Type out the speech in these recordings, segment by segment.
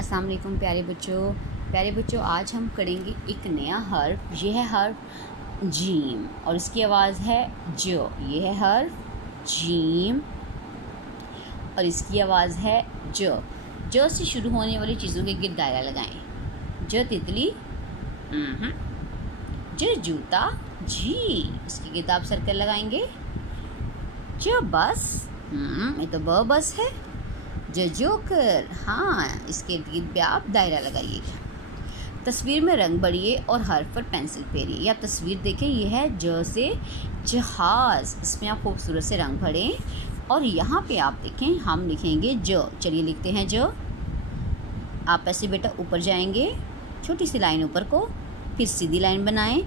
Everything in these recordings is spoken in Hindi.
अस्सलाम वालेकुम प्यारे बच्चों आज हम करेंगे एक नया हर्फ। ये है हर्फ जीम और इसकी आवाज़ है जो। ये है हर्फ जीम और इसकी आवाज़ है जो से शुरू होने वाली चीज़ों के गिर्द दायरा लगाएं। जो तितली, जो जूता, जी इसके गिर्द आप सर्कल लगाएंगे। जो बस, ये तो बस है। जो जोकर, हाँ इसके गिर्द पे आप दायरा लगाइएगा। तस्वीर में रंग भरिए और हर्फ पर पेंसिल फेरिए। ये आप तस्वीर देखें, ये है ज से जहाज, इसमें आप खूबसूरत से रंग भरें और यहाँ पे आप देखें हम लिखेंगे जो। चलिए लिखते हैं जो। आप ऐसे बेटा ऊपर जाएंगे, छोटी सी लाइन ऊपर को, फिर सीधी लाइन बनाएं,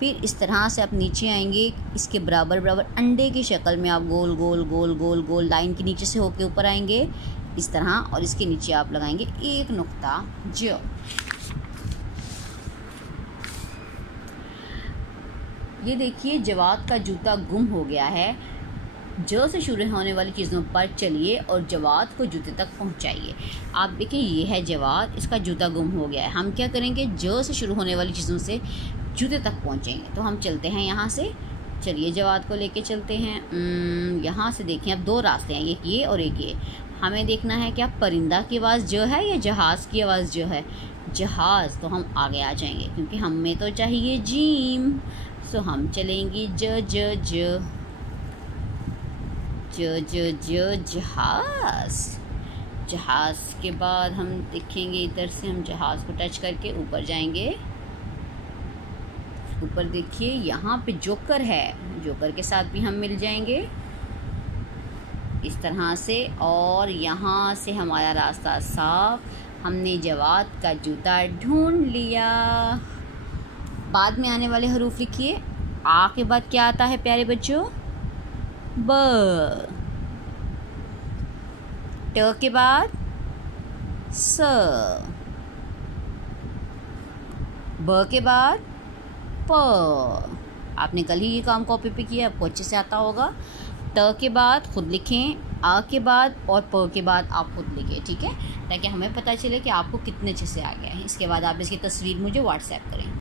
फिर इस तरह से आप नीचे आएंगे। इसके बराबर अंडे की शक्ल में आप गोल गोल गोल गोल गोल लाइन के नीचे से होके ऊपर आएंगे इस तरह, और इसके नीचे आप लगाएंगे एक नुक्ता जो। ये देखिए जवाद का जूता गुम हो गया है। जो से शुरू होने वाली चीज़ों पर चलिए और जवाद को जूते तक पहुंचाइए। आप देखिए ये है जवाद, इसका जूता गुम हो गया है। हम क्या करेंगे, जो से शुरू होने वाली चीज़ों से जूते तक पहुंचेंगे। तो हम चलते हैं यहाँ से, चलिए जवाद को लेके चलते हैं। यहाँ से देखें, अब दो रास्ते हैं, एक ये और एक ये। हमें देखना है क्या परिंदा की आवाज़ जो है या जहाज़ की आवाज़ जो है। जहाज़, तो हम आगे आ जाएंगे क्योंकि हमें तो चाहिए जीम। सो हम चलेंगे ज जहाज़। जहाज़ के बाद हम देखेंगे इधर से, हम जहाज़ को टच करके ऊपर जाएंगे। ऊपर देखिए यहाँ पे जोकर है, जोकर के साथ भी हम मिल जाएंगे इस तरह से। और यहाँ से हमारा रास्ता साफ, हमने जवाद का जूता ढूंढ लिया। बाद में आने वाले हरूफ लिखिए। आ के बाद क्या आता है प्यारे बच्चों, ब। ट के बाद स। ब के बाद प। आपने कल ही ये काम कॉपी पे किया, आपको अच्छे से आता होगा। त के बाद खुद लिखें, आ के बाद और प के बाद आप खुद लिखें, ठीक है, ताकि हमें पता चले कि आपको कितने अच्छे से आ गया है। इसके बाद आप इसकी तस्वीर मुझे व्हाट्सएप करें।